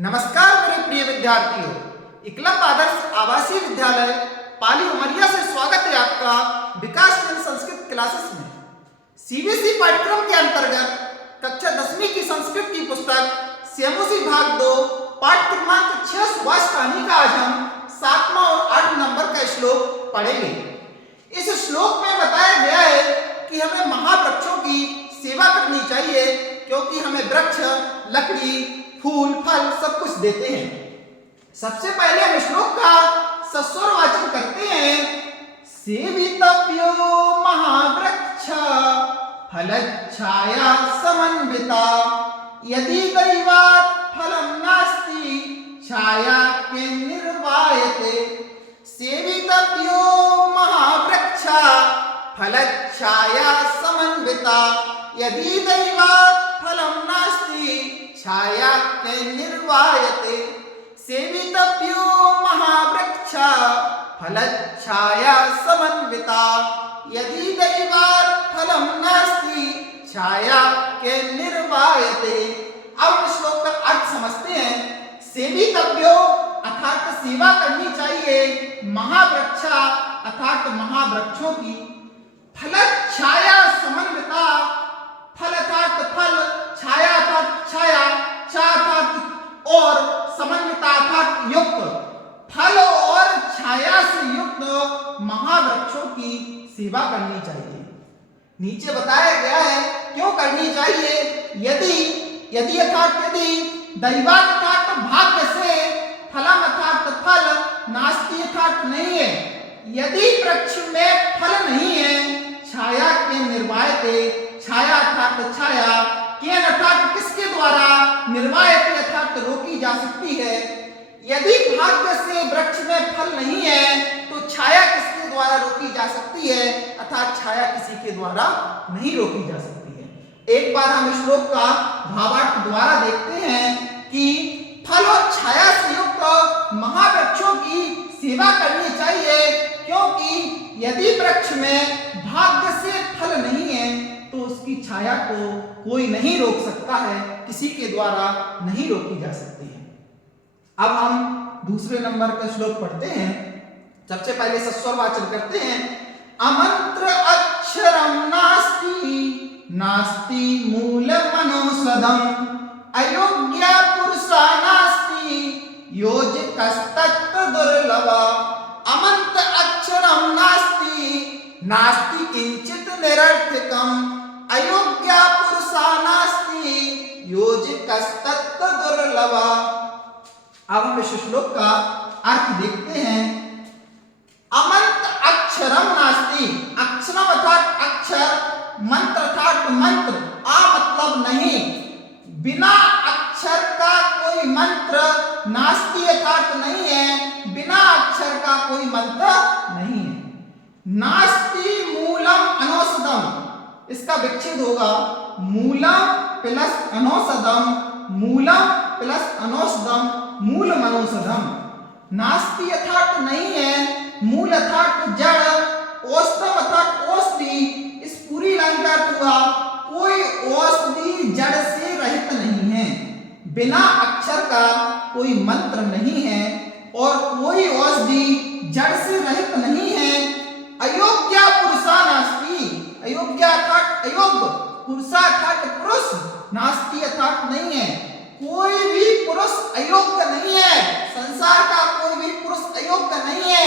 नमस्कार मेरे प्रिय विद्यार्थियों, एकलव्य आदर्श आवासीय विद्यालय पाली उमरिया से स्वागत है आपका विकासशील संस्कृत क्लासेस में। सीबीएसई पाठ्यक्रम के अंतर्गत कक्षा 10वीं की संस्कृत की पुस्तक सेमोसी भाग 2 पाठ क्रमांक 6 सुभाष कहानी का आज हम 7वां और 8 नंबर का श्लोक पढ़ेंगे। इस श्लोक में बताया गया है कि हमें महावृक्षों की सेवा करनी चाहिए क्योंकि हमें वृक्ष लकड़ी फूल फल सब कुछ देते हैं। सबसे पहले हम श्लोक का सस्वर वाचन करते हैं। सेवितव्यो महावृक्ष फलच्छाया समन्विता यदि दैवात् फलं नास्ति छाया के निर्वायते। सेवितव्यो महावृक्ष फलच्छाया समन्विता यदि दैवात् फलं नास्ति छाया के निर्वायते। सेवितव्यो महावृक्ष फलच्छाया समन्विता यदि दैवात् फलं नास्ति छाया के निर्वायते। अब श्लोक का अर्थ समझते हैं। सेवितव्यो अर्थात सेवा करनी चाहिए, महावृक्ष अर्थात महावृक्षों की, फलच्छाया समन्विता, फल अर्थात फल, छाया अर्थात छाया, छा अर्थात और, समन्विता अर्थात युक्त, फल और छाया से युक्त महावृक्षों की सेवा करनी चाहिए। नीचे बताया गया है क्यों करनी चाहिए। यदि अर्थात यदि, दैवात् अर्थात भाग्य से, फलम अर्थात फल, नास्ति अर्थात नहीं है, यदि वृक्ष में फल नहीं है, छाया के निर्वायते, छाया अर्थात छाया, केन अर्थात किसके द्वारा, निर्वायते अर्थात रोकी जा सकती है। यदि भाग्य से वृक्ष में फल नहीं है तो छाया किसके द्वारा रोकी जा सकती है, अर्थात छाया किसी के द्वारा नहीं रोकी जा सकती है। एक बार हम श्लोक का भावार्थ द्वारा देखते हैं कि फल और छाया से युक्त महावृक्षों की सेवा करनी चाहिए क्योंकि यदि वृक्ष में भाग्य से फल नहीं है तो उसकी छाया को कोई नहीं रोक सकता है, किसी के द्वारा नहीं रोकी जा सकती है। अब हम दूसरे नंबर का श्लोक पढ़ते हैं। सबसे पहले सस्वर वाचन करते हैं। अमंत्र अक्षरम नास्ति नास्ति मूल मनोसदम अयोग्य पुरुषा नास्ति योजकस्तत्र दुर्लभा। अमंत अक्षरम नास्ति नास्ति किंचित निरर्थकम अयोग्य पुरुषा नास्ति योजकस्तत्र दुर्लभा। अब हम इस श्लोक का अर्थ देखते हैं। अमंत अक्षरम नास्ति, अक्षरम अर्थात अक्षर, मंत्र अर्थात मंत्र, आ मतलब नहीं, बिना अक्षर का कोई मंत्र, नास्ति अर्थात नहीं है, बिना अक्षर का कोई मंत्र नहीं है। नास्ति मूलम अनौषधम, इसका विच्छेद होगा मूलम प्लस अनौषधम, मूलम प्लस अनौषधम मूल मनोषधम। नास्ति अर्थात नहीं है, मूल अर्थात जड़, औषधम अर्थात औषधि। इस पूरी लाइन का अर्थ हुआ कोई औषधि जड़ से रहित नहीं है, बिना अक्षर का कोई मंत्र नहीं है और कोई औषधि जड़ से रहित नहीं है। अयोग्य पुरुषा नास्ति, अयोग्य अर्थात अयोग्य, पुरुषा अर्थात पुरुष, नास्ति अर्थात नहीं है, कोई भी पुरुष अयोग्य नहीं है, संसार का कोई भी पुरुष अयोग्य नहीं है।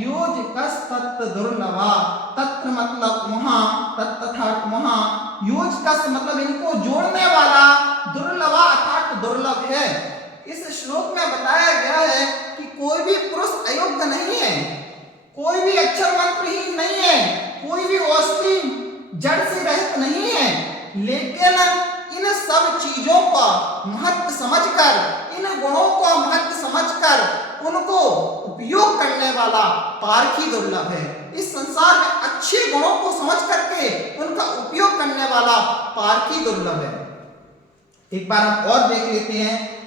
योजकस तत् दुर्लभा, तत्र मतलब वहां, तत् अर्थात वहां, योजकस मतलब इनको जोड़ने वाला, दुर्लभा अर्थात दुर्लभ है। इस श्लोक में बताया गया है कि कोई भी पुरुष अयोग्य नहीं है, कोई भी अक्षर मंत्रहीन नहीं है, कोई भी औषधि जड़ से रहित नहीं है, लेकिन इन सब चीजों का महत्व समझकर, इन गुणों का महत्व समझकर उनको उपयोग करने वाला पारखी दुर्लभ है। इस संसार में अच्छे गुणों को समझ करके उनका उपयोग करने वाला पारखी दुर्लभ है। एक बार हम और देख लेते हैं।